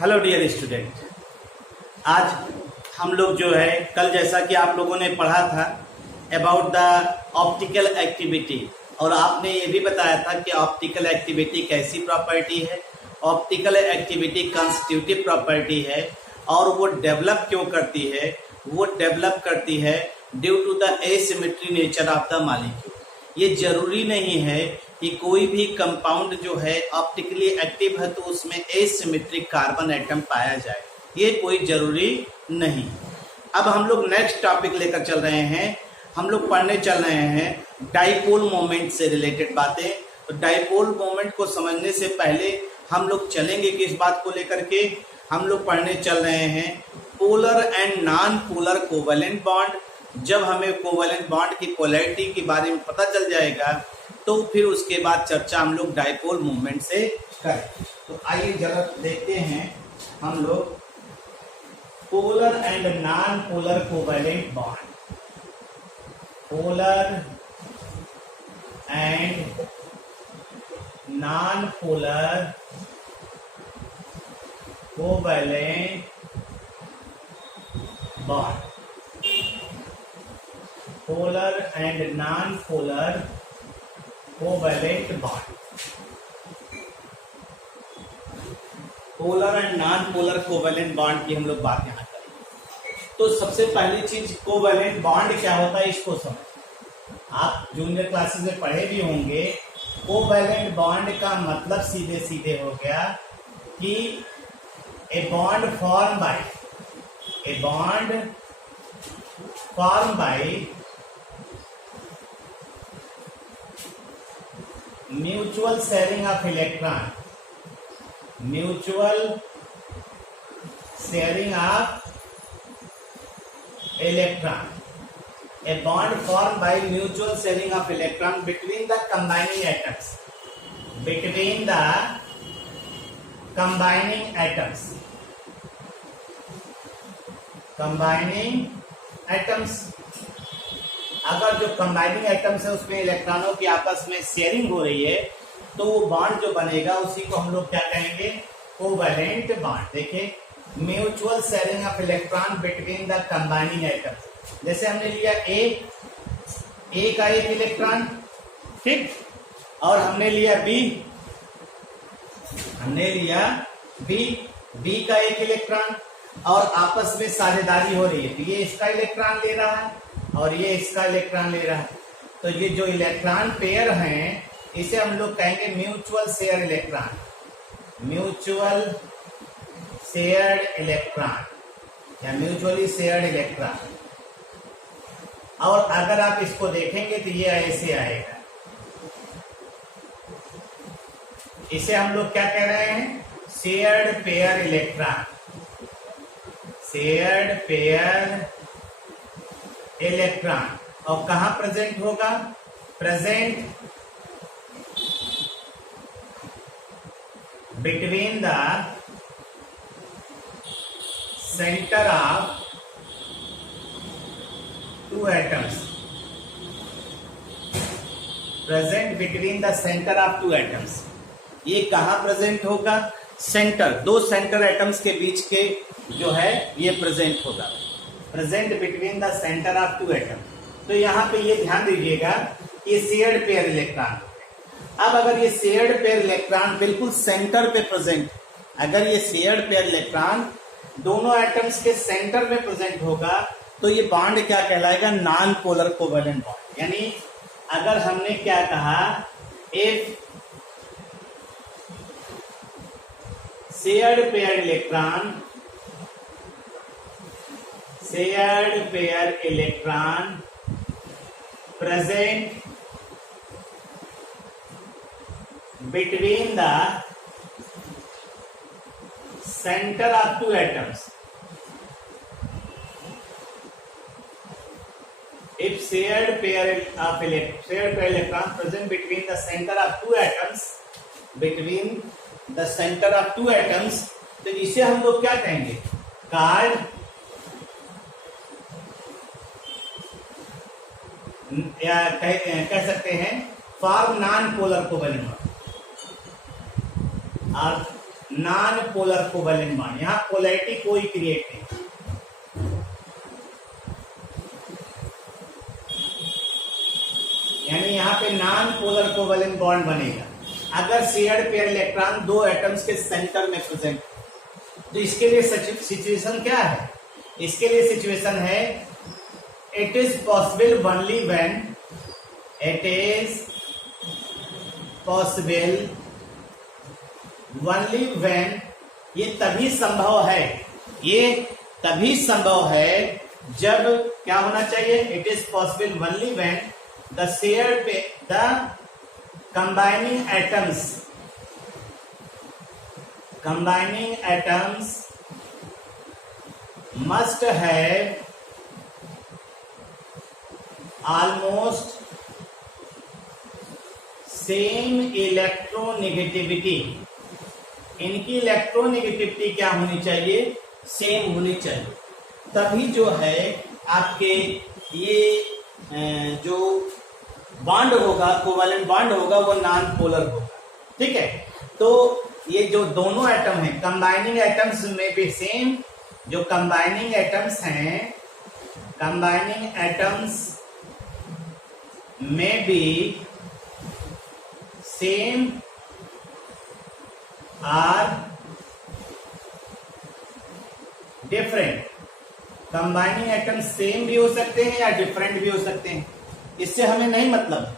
Hello dear student. आज हम लोग जो है कल जैसा कि आप लोगों ने पढ़ा था अबाउट द ऑप्टिकल एक्टिविटी, और आपने ये भी बताया था कि ऑप्टिकल एक्टिविटी कैसी प्रॉपर्टी है। ऑप्टिकल एक्टिविटी कंस्टिट्यूटिव प्रॉपर्टी है और वो डेवलप क्यों करती है। वो डेवलप करती है due to the asymmetry nature of the molecule. ये जरूरी नहीं है कि कोई भी कंपाउंड जो है ऑप्टिकली एक्टिव है तो उसमें एसिमेट्रिक कार्बन एटम पाया जाए, ये कोई जरूरी नहीं। अब हम लोग नेक्स्ट टॉपिक लेकर चल रहे हैं। हम लोग पढ़ने चल रहे हैं डाइपोल मोमेंट से रिलेटेड बातें। तो डाइपोल मोमेंट को समझने से पहले हम लोग चलेंगे किस बात को लेकर के, हम लोग पढ़ने चल रहे हैं polar and non polar covalent bond. जब हमें कोवेलेंट बॉन्ड की पोलैरिटी के बारे में पता चल जाएगा तो फिर उसके बाद चर्चा हम लोग डाइपोल मूवमेंट से करें। तो आइए जरा देखते हैं हम लोग polar and non polar covalent bond. Polar and non polar covalent bond. Polar and non polar covalent bond. Polar and non polar covalent bond की हम लोग बात यहाँ करेंगे। तो सबसे पहली चीज कोवेलेंट बॉन्ड क्या होता है इसको समझ। आप जूनियर क्लासेस में पढ़े भी होंगे। कोवेलेंट बॉन्ड का मतलब सीधे सीधे हो गया कि a bond form by mutual sharing of electron. Mutual sharing of electron. A bond formed by mutual sharing of electron between the combining atoms. Between the combining atoms. Combining atoms. अगर जो combining atoms है उसमें इलेक्ट्रॉनों की आपस में sharing हो रही है तो वो बॉन्ड जो बनेगा उसी को हम लोग क्या कहेंगे, कोवेलेंट बॉन्ड। देखिए, mutual sharing of electron between the combining atoms. जैसे हमने लिया ए का एक इलेक्ट्रॉन, ठीक, और हमने लिया बी का एक इलेक्ट्रॉन, और आपस में साझेदारी हो रही है। तो ये इसका इलेक्ट्रॉन ले रहा है और ये इसका इलेक्ट्रॉन ले रहा है। तो ये जो इलेक्ट्रॉन पेयर हैं इसे हम लोग कहेंगे mutual share electron. Mutual shared electron या म्यूचुअली शेयर्ड इलेक्ट्रॉन। और अगर आप इसको देखेंगे तो ये ऐसे आएगा। इसे हम लोग क्या कह रहे हैं, shared pair electron. Shared pair electron. और कहां प्रेजेंट होगा, present between the centre of two atoms. Present between the centre of two atoms. ये कहां प्रेजेंट होगा, सेंटर, दो सेंटर एटम्स के बीच के जो है ये प्रेजेंट होगा। Present between the centre of two atom. तो यहाँ पे ये ध्यान दीजिएगा ये शेयर्ड पेयर इलेक्ट्रॉन। अब अगर ये शेयर्ड पेयर इलेक्ट्रॉन बिल्कुल सेंटर पे प्रेजेंट, अगर ये शेयर्ड पेयर इलेक्ट्रॉन दोनों एटम्स के सेंटर में प्रेजेंट होगा तो ये बॉन्ड क्या कहलाएगा, नॉन पोलर कोवेलेंट बॉन्ड। यानी अगर हमने क्या कहा, if shared pair electron present between the center of two atoms. If shared pair electron present between the center of two atoms, तो इसे हम लोग क्या कहेंगे, कार्ड या कह सकते हैं form non polar covalent bond. और नॉन पोलर कोवेलेंट बॉन्ड, यहां पोलैरिटी कोई क्रिएट नहीं, यानी यहां पे नॉन पोलर कोवेलेंट बॉन्ड बनेगा अगर शेयर्ड पेयर इलेक्ट्रॉन दो एटम्स के सेंटर में प्रेजेंट। तो इसके लिए सिचुएशन क्या है, इसके लिए सिचुएशन है it is possible only when, it is possible only when, ये तभी संभव है, ये तभी संभव है जब क्या होना चाहिए, it is possible only when the share pair the combining atoms must have almost same electronegativity, इनकी इलेक्ट्रोनेगेटिविटी क्या होनी चाहिए, सेम होनी चाहिए, तभी जो है आपके ये जो बॉन्ड होगा, कोवेलेंट बॉन्ड होगा, वो नॉन पोलर होगा। ठीक है, तो ये जो दोनों एटम हैं कंबाइनिंग एटम्स में भी सेम, जो कंबाइनिंग एटम्स हैं, कंबाइनिंग एटम्स में भी same or different, combining atoms same भी हो सकते हैं या डिफरेंट भी हो सकते हैं, इससे हमें नहीं मतलब,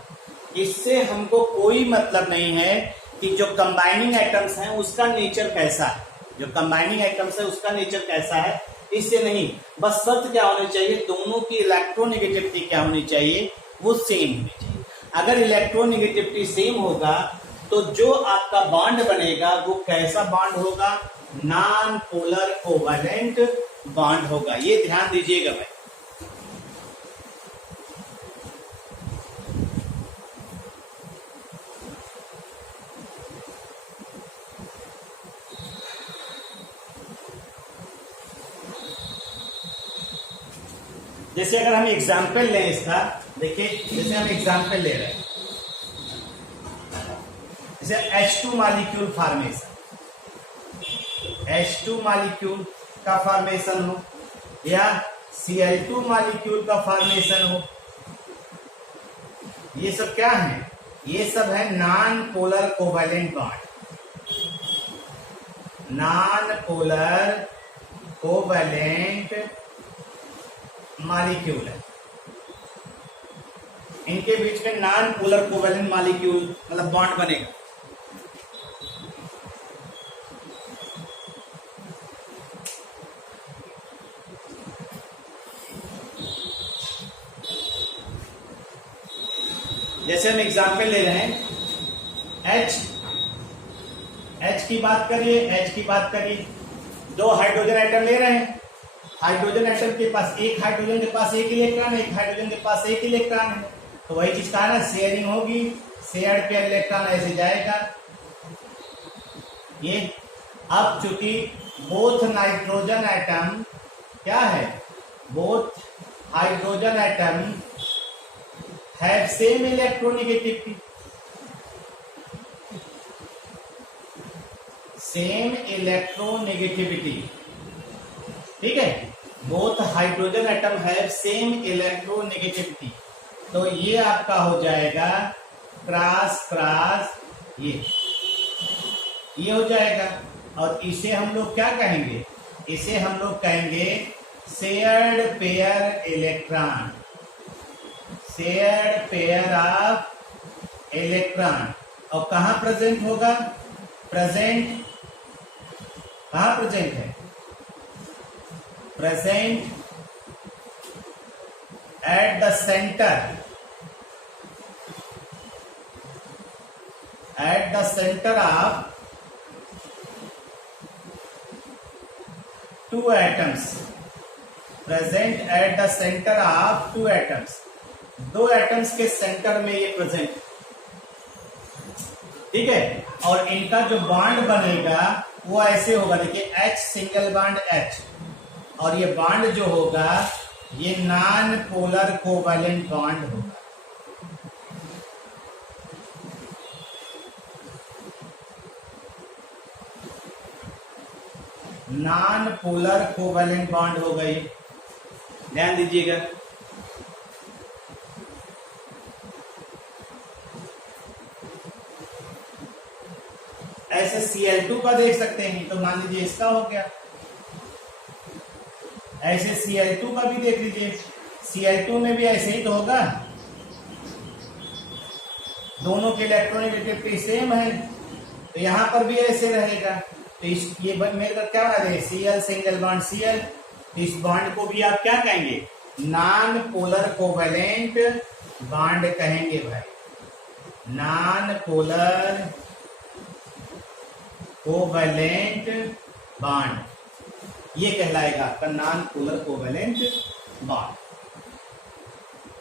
इससे हमको कोई मतलब नहीं है कि जो कंबाइनिंग एटम्स हैं उसका नेचर कैसा है, जो कंबाइनिंग एटम्स है उसका नेचर कैसा है, इससे नहीं, बस शर्त क्या होनी चाहिए, दोनों की इलेक्ट्रोनेगेटिविटी क्या होनी चाहिए, वो सेम होनी चाहिए। अगर इलेक्ट्रोनेगेटिविटी सेम होगा तो जो आपका बॉन्ड बनेगा वो कैसा बॉन्ड होगा, नॉन पोलर कोवेलेंट बॉन्ड होगा, ये ध्यान दीजिएगा भाई। जैसे अगर हम एग्जाम्पल लें इसका, देखिए जैसे हम एग्जाम्पल ले रहे हैं, जैसे H2 molecule formation, H2 molecule का फॉर्मेशन हो या Cl2 मॉलिक्यूल का फॉर्मेशन हो, ये सब क्या है, ये सब है non polar covalent bond, non polar covalent molecule है, इनके बीच में नॉन पोलर कोवेलेंट मॉलिक्यूल मतलब बॉन्ड बनेगा। जैसे हम एग्जाम्पल ले रहे हैं H की बात करिए, H की बात करिए, दो हाइड्रोजन एटम ले रहे हैं, हाइड्रोजन एटम के पास एक हाइड्रोजन के पास एक इलेक्ट्रॉन है, एक हाइड्रोजन के पास एक इलेक्ट्रॉन है, तो वही चीज का ना शेयरिंग होगी, शेयर्ड पेयर इलेक्ट्रॉन ऐसे जाएगा ये। अब चूंकि बोथ नाइट्रोजन एटम क्या है, both hydrogen atom have same electronegativity, same electronegativity, ठीक है, both hydrogen atom have same electronegativity, तो ये आपका हो जाएगा क्रॉस क्रॉस ये हो जाएगा, और इसे हम लोग क्या कहेंगे, इसे हम लोग कहेंगे shared pair electron, shared pair of electron. और कहां प्रेजेंट होगा, प्रेजेंट कहां प्रेजेंट है, present at the centre, at the centre of two atoms, present at the center of two atoms, दो एटम्स के सेंटर में ये प्रेजेंट, ठीक है, और इनका जो बॉन्ड बनेगा वो ऐसे होगा, देखिए H सिंगल बॉन्ड H, और ये बॉन्ड जो होगा ये नॉन पोलर कोवेलेंट बॉन्ड होगा, नॉन पोलर कोवैलेंट बॉन्ड हो गई। ध्यान दीजिएगा, ऐसे Cl2 का देख सकते हैं, तो मान लीजिए इसका हो गया। ऐसे Cl2 का भी देख लीजिए, Cl2 में भी ऐसे ही तो होगा, दोनों के इलेक्ट्रोनेगेटिविटी सेम है, तो यहां पर भी ऐसे रहेगा। तो ये मेरे क्या बना रहे, Cl सिंगल बॉन्ड Cl, तो इस बॉन्ड को भी आप क्या कहेंगे, नॉन पोलर कोवैलेंट बॉन्ड कहेंगे भाई, नॉन पोलर कोवैलेंट बॉन्ड, ये कहलाएगा आपका नॉन पोलर कोवैलेंट बॉन्ड।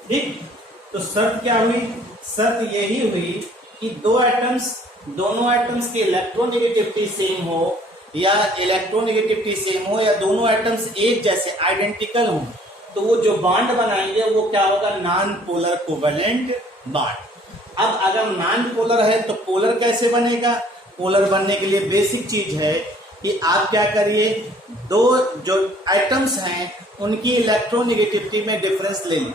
ठीक, तो शर्त क्या हुई, शर्त यही हुई कि दोनों एटम्स की इलेक्ट्रोनेगेटिविटी सेम हो, या इलेक्ट्रोनेगेटिविटी सेम हो, या दोनों एटम्स एक जैसे आइडेंटिकल हो, तो वो जो बॉन्ड बनाएंगे वो क्या होगा, नॉन पोलर कोवैलेंट बॉन्ड। अब अगर नॉन पोलर है तो पोलर कैसे बनेगा, पोलर बनने के लिए बेसिक चीज है कि आप क्या करिए, दो जो एटम्स हैं उनकी इलेक्ट्रोनेगेटिविटी में डिफरेंस ले लीजिए।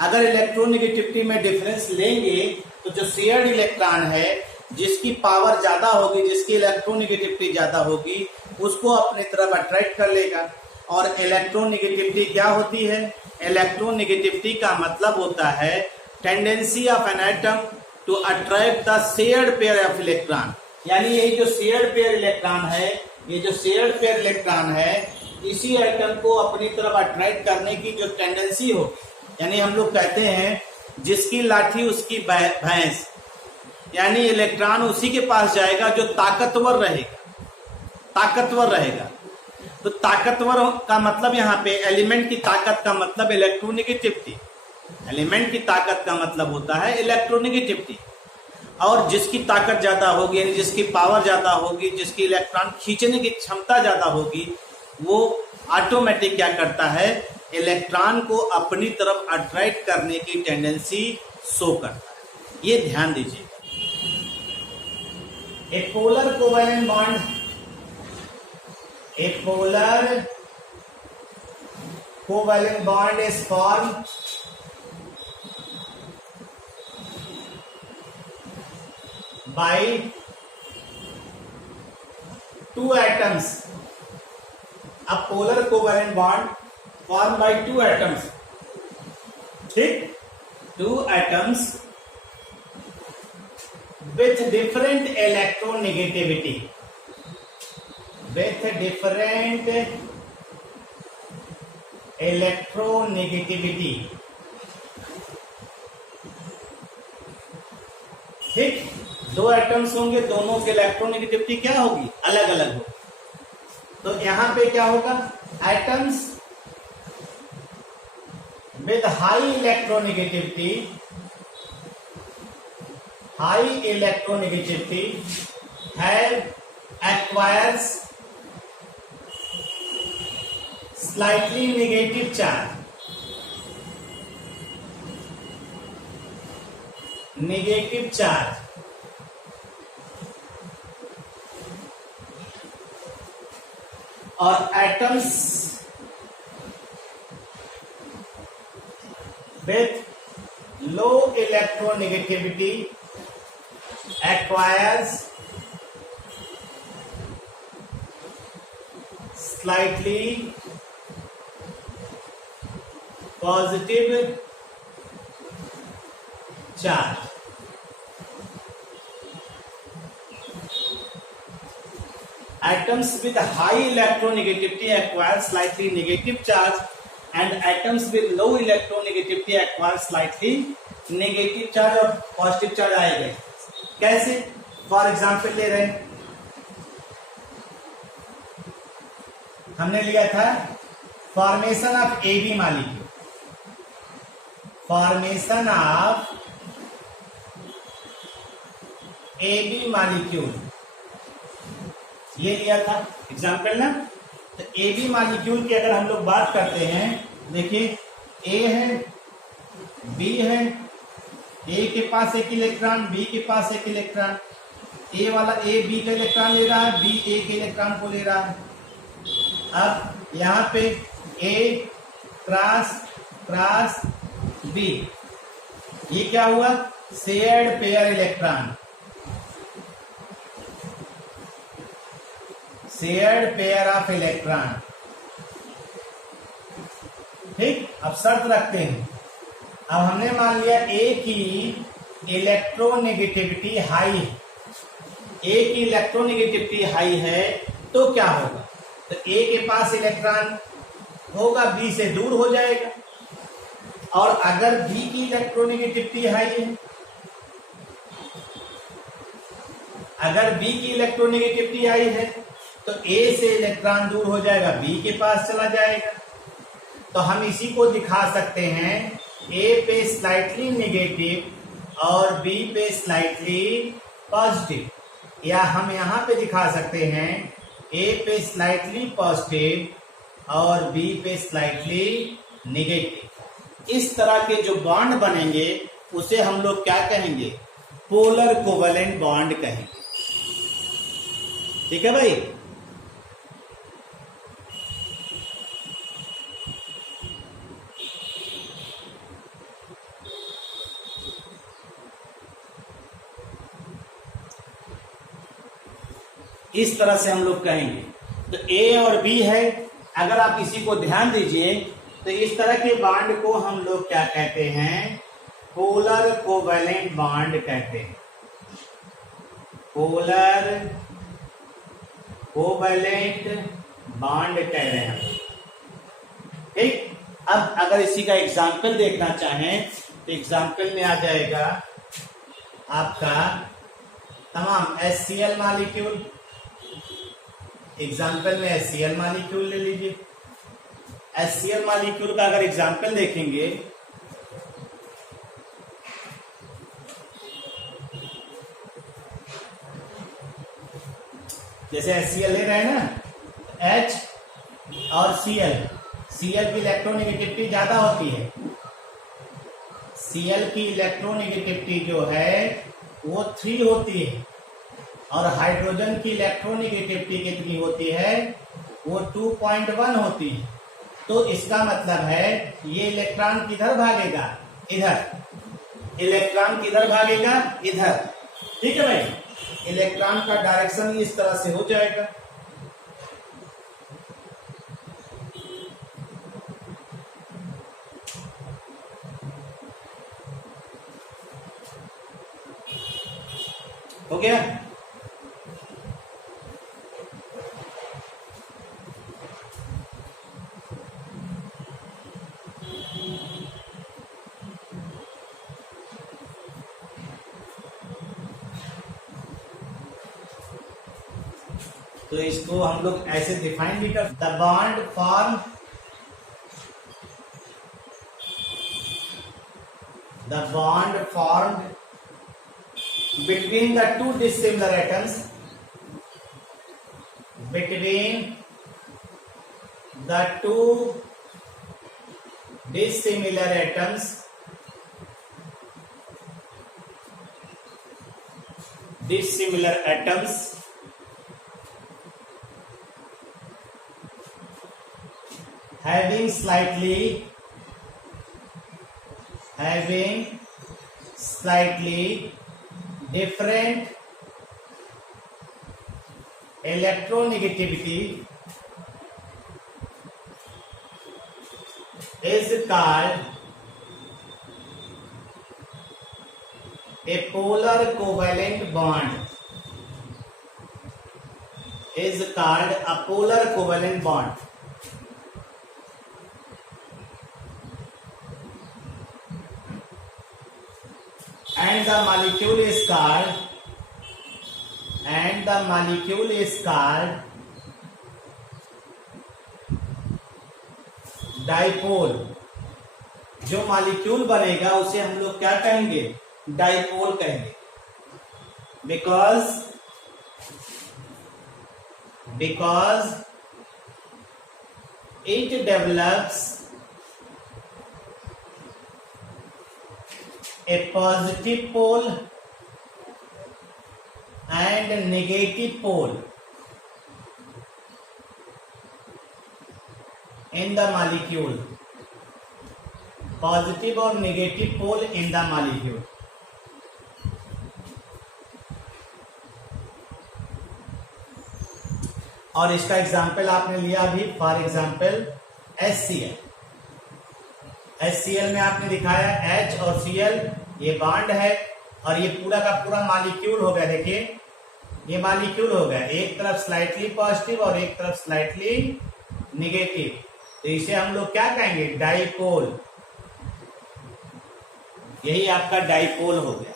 अगर इलेक्ट्रोनेगेटिविटी में डिफरेंस लेंगे तो जो शेयर्ड इलेक्ट्रॉन है, जिसकी पावर ज्यादा होगी, जिसकी इलेक्ट्रोनेगेटिविटी ज्यादा होगी, उसको अपनी तरफ अट्रैक्ट कर लेगा। और इलेक्ट्रोनेगेटिविटी क्या होती है, इलेक्ट्रोनेगेटिविटी का मतलब होता है tendency of an atom to attract the shared pair of electron. यानी ये जो शेयर्ड पेयर इलेक्ट्रॉन है, ये जो शेयर्ड पेयर इलेक्ट्रॉन है, इसी एटम को अपनी तरफ अट्रैक्ट करने की जो टेंडेंसी हो, यानी हम लोग कहते हैं जिसकी लाठी उसकी भैंस, यानी इलेक्ट्रॉन उसी के पास जाएगा जो ताकतवर रहेगा। तो ताकतवर का मतलब यहाँ पे एलिमेंट की ताकत का मतलब इलेक्ट्रोनेगेटिविटी, एलिमेंट की ताकत का मतलब होता है इलेक्ट्रोनेगेटिविटी। और जिसकी ताकत ज्यादा होगी, यानी जिसकी पावर ज्यादा होगी, जिसकी इलेक्ट्रॉन खींचने की क्षमता ज्यादा होगी, वो ऑटोमेटिक क्या करता है, इलेक्ट्रॉन को अपनी तरफ अट्रैक्ट करने की टेंडेंसी शो करता है। ये ध्यान दीजिए। ए polar covalent bond, A polar covalent bond is formed by two atoms. A polar covalent bond formed by two atoms. ठीक, two atoms with different electronegativity, with different electronegativity. ठीक, दो एटम्स होंगे, दोनों की इलेक्ट्रोनेगेटिविटी क्या होगी, अलग अलग होगी। तो यहां पे क्या होगा, atoms with high electronegativity have acquires slightly negative charge, और atoms with low electronegativity acquires slightly positive charge. Atoms with high electronegativity acquire slightly negative charge, and atoms with low electronegativity acquire slightly negative charge और positive charge आएगा। कैसे, for example ले रहे हैं, हमने लिया था formation of AB molecule, formation of AB molecule ये लिया था एग्जाम्पल ना। तो AB मॉलिक्यूल की अगर हम लोग बात करते हैं, देखिए A है, B है, A के पास एक इलेक्ट्रॉन, B के पास एक इलेक्ट्रॉन, A वाला A B का इलेक्ट्रॉन ले रहा है, B A के इलेक्ट्रॉन को ले रहा है। अब यहाँ पे ए क्रॉस क्रॉस बी, ये क्या हुआ? Shared pair electron, shared pair of electron. ठीक, अब शर्त रखते हैं। अब हमने मान लिया ए की इलेक्ट्रोनेगेटिविटी हाई है, ए की इलेक्ट्रोनेगेटिविटी हाई है, तो क्या होगा? तो ए के पास इलेक्ट्रॉन होगा, बी से दूर हो जाएगा। और अगर बी की इलेक्ट्रोनेगेटिविटी हाई है, अगर बी की इलेक्ट्रोनेगेटिविटी हाई है, तो ए से इलेक्ट्रॉन दूर हो जाएगा, बी के पास चला जाएगा। तो हम इसी को दिखा सकते हैं, ए पे स्लाइटली नेगेटिव और बी पे स्लाइटली पॉजिटिव, या हम यहां पे दिखा सकते हैं ए पे स्लाइटली पॉजिटिव और बी पे स्लाइटली नेगेटिव। इस तरह के जो बॉन्ड बनेंगे उसे हम लोग क्या कहेंगे? पोलर कोवेलेंट बॉन्ड कहेंगे। ठीक है भाई? इस तरह से हम लोग कहेंगे। तो ए और बी है, अगर आप इसी को ध्यान दीजिए तो इस तरह के बॉन्ड को हम लोग क्या कहते हैं? पोलर कोवेलेंट बॉन्ड कहते हैं। पोलर कोवेलेंट बॉन्ड कह रहे हैं। ठीक, अब अगर इसी का एग्जाम्पल देखना चाहें तो एग्जाम्पल में आ जाएगा आपका तमाम HCl मॉलिक्यूल। एग्जाम्पल में HCl मॉलिक्यूल ले लीजिए। HCl मॉलिक्यूल का अगर एग्जाम्पल देखेंगे, जैसे HCl ले रहे हैं ना, H और Cl, Cl की इलेक्ट्रोनेगेटिविटी ज्यादा होती है। Cl की इलेक्ट्रोनेगेटिविटी जो है वो 3 होती है, और हाइड्रोजन की इलेक्ट्रोनेगेटिविटी कितनी होती है? वो 2.1 होती है। तो इसका मतलब है ये इलेक्ट्रॉन किधर भागेगा? इधर। इलेक्ट्रॉन किधर भागेगा? इधर। ठीक है भाई? इलेक्ट्रॉन का डायरेक्शन इस तरह से हो जाएगा। हो गया? तो इसको हम लोग ऐसे डिफाइन भी कर, the bond form, the bond formed between the two dissimilar atoms, between the two dissimilar atoms, dissimilar atoms having slightly different electronegativity is called a polar covalent bond, is called a polar covalent bond. And the molecule is called dipole. जो molecule बनेगा उसे हम लोग क्या कहेंगे? Dipole कहेंगे। because it develops a positive pole and a negative pole, in the molecule, positive और negative pole in the molecule. और इसका एग्जाम्पल आपने लिया अभी, फॉर एग्जाम्पल HCl। HCl में आपने दिखाया H और Cl ये बॉन्ड है, और ये पूरा का पूरा मॉलिक्यूल हो गया। देखिए ये मॉलिक्यूल हो गया, एक तरफ स्लाइटली पॉजिटिव और एक तरफ स्लाइटली नेगेटिव, तो इसे हम लोग क्या कहेंगे, डाइपोल। यही आपका डाइपोल हो गया,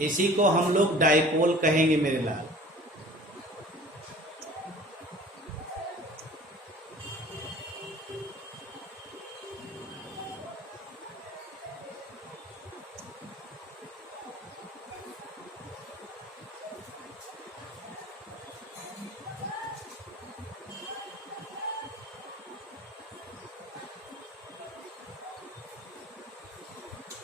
इसी को हम लोग डाइपोल कहेंगे मेरे लाल।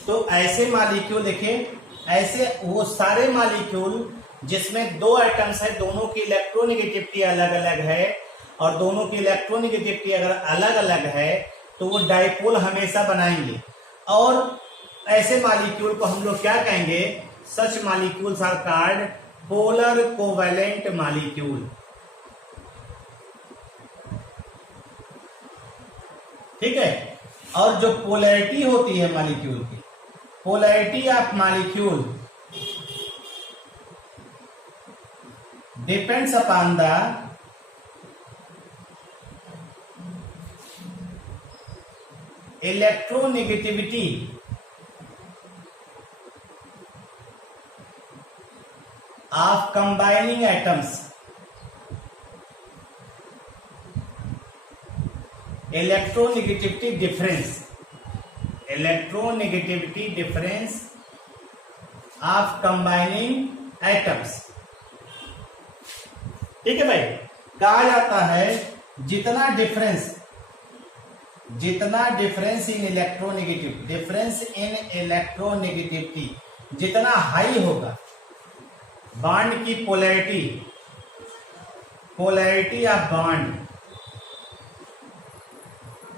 तो ऐसे मॉलिक्यूल देखिए, ऐसे वो सारे मॉलिक्यूल जिसमें दो एटम्स है, दोनों की इलेक्ट्रोनेगेटिविटी अलग अलग है, और दोनों की इलेक्ट्रोनेगेटिविटी अगर अलग अलग है तो वो डाइपोल हमेशा बनाएंगे। और ऐसे मॉलिक्यूल को हम लोग क्या कहेंगे, such molecules are called polar covalent molecule. ठीक है। और जो पोलैरिटी होती है मॉलिक्यूल की, polarity of molecule depends upon the electronegativity of combining atoms। electronegativity difference of combining atoms। ठीक है भाई, कहा जाता है जितना डिफरेंस इन इलेक्ट्रोनेगेटिविटी जितना हाई होगा, बॉन्ड की पोलैरिटी ऑफ बॉन्ड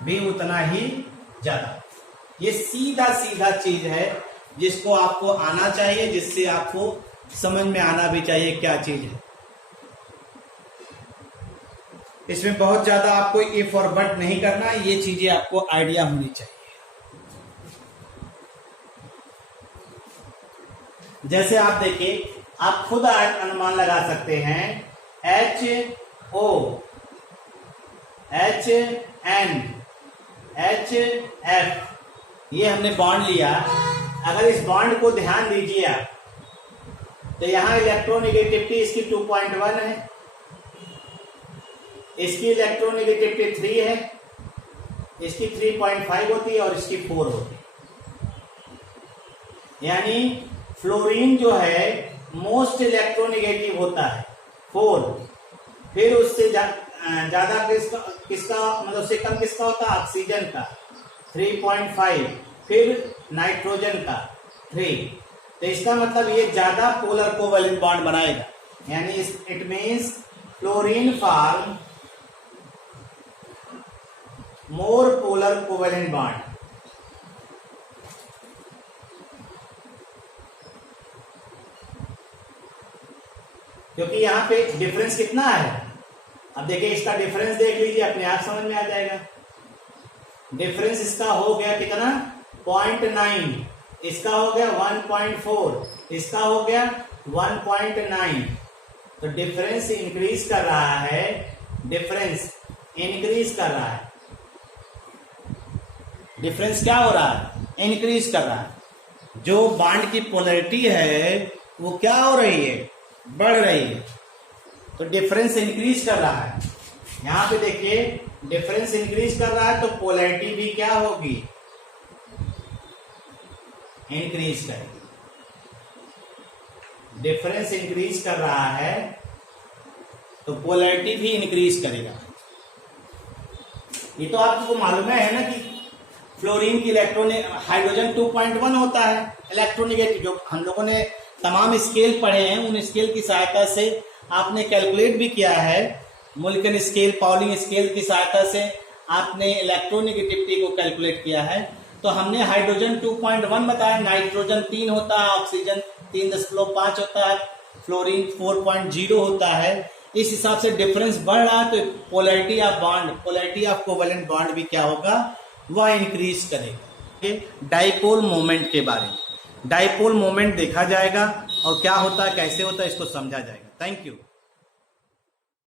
भी उतना ही ज्यादा। ये सीधा चीज है जिसको आपको आना चाहिए, जिससे आपको समझ में आना भी चाहिए क्या चीज है। इसमें बहुत ज्यादा आपको इफ और बट नहीं करना, ये चीजें आपको आइडिया होनी चाहिए। जैसे आप देखिए, आप खुद अनुमान लगा सकते हैं, HO, HN, HF, ये हमने बॉन्ड लिया। अगर इस बॉन्ड को ध्यान दीजिए आप, तो यहां इलेक्ट्रोनेगेटिविटी इसकी 2.1 है, इसकी इलेक्ट्रोनेगेटिविटी 3 है, इसकी 3.5 होती है और इसकी 4 होती है। यानी फ्लोरीन जो है मोस्ट इलेक्ट्रोनेगेटिव होता है 4, फिर उससे ज्यादा किसका मतलब उससे कम किसका होता है, ऑक्सीजन का 3.5, फिर नाइट्रोजन का 3। तो इसका मतलब ये ज्यादा पोलर कोवैलेंट बॉन्ड बनाएगा। यानी it means fluorine form more polar covalent bond. क्योंकि यहां पे डिफरेंस कितना है, अब देखिए इसका डिफरेंस देख लीजिए, अपने आप समझ में आ जाएगा। डिफरेंस इसका हो गया कितना, 0.9, इसका हो गया 1.4, इसका हो गया 1.9। तो डिफरेंस इंक्रीज कर रहा है, डिफरेंस इंक्रीज कर रहा है। डिफरेंस क्या हो रहा है, इंक्रीज कर रहा है। जो बॉन्ड की पोलैरिटी है वो क्या हो रही है, बढ़ रही है। तो डिफरेंस इंक्रीज कर रहा है। यहां पे देखिए डिफरेंस इंक्रीज कर रहा है, तो पोलैरिटी भी क्या होगी, इंक्रीज करेगी। डिफरेंस इंक्रीज कर रहा है तो पोलैरिटी भी इंक्रीज करेगा। ये तो आपको मालूम है ना कि फ्लोरीन की हाइड्रोजन 2.1 होता है इलेक्ट्रोनेगेटिव। जो हम लोगों ने तमाम स्केल पढ़े हैं, उन स्केल की सहायता से आपने कैलकुलेट भी किया है। मुल्कन स्केल, पाउलिंग स्केल की सहायता से आपने इलेक्ट्रोनेगेटिविटी को कैलकुलेट किया है। तो हमने हाइड्रोजन 2.1 बताया, नाइट्रोजन 3 होता है, ऑक्सीजन 3.5 होता है, फ्लोरीन 4.0 होता है। इस हिसाब से डिफरेंस बढ़ रहा है तो polarity of bond, polarity of covalent bond भी क्या होगा, वह इंक्रीज करेगा। डाइपोल मोमेंट के बारे में, डाइपोल मोमेंट देखा जाएगा और क्या होता है, कैसे होता है, इसको समझा जाएगा। Thank you.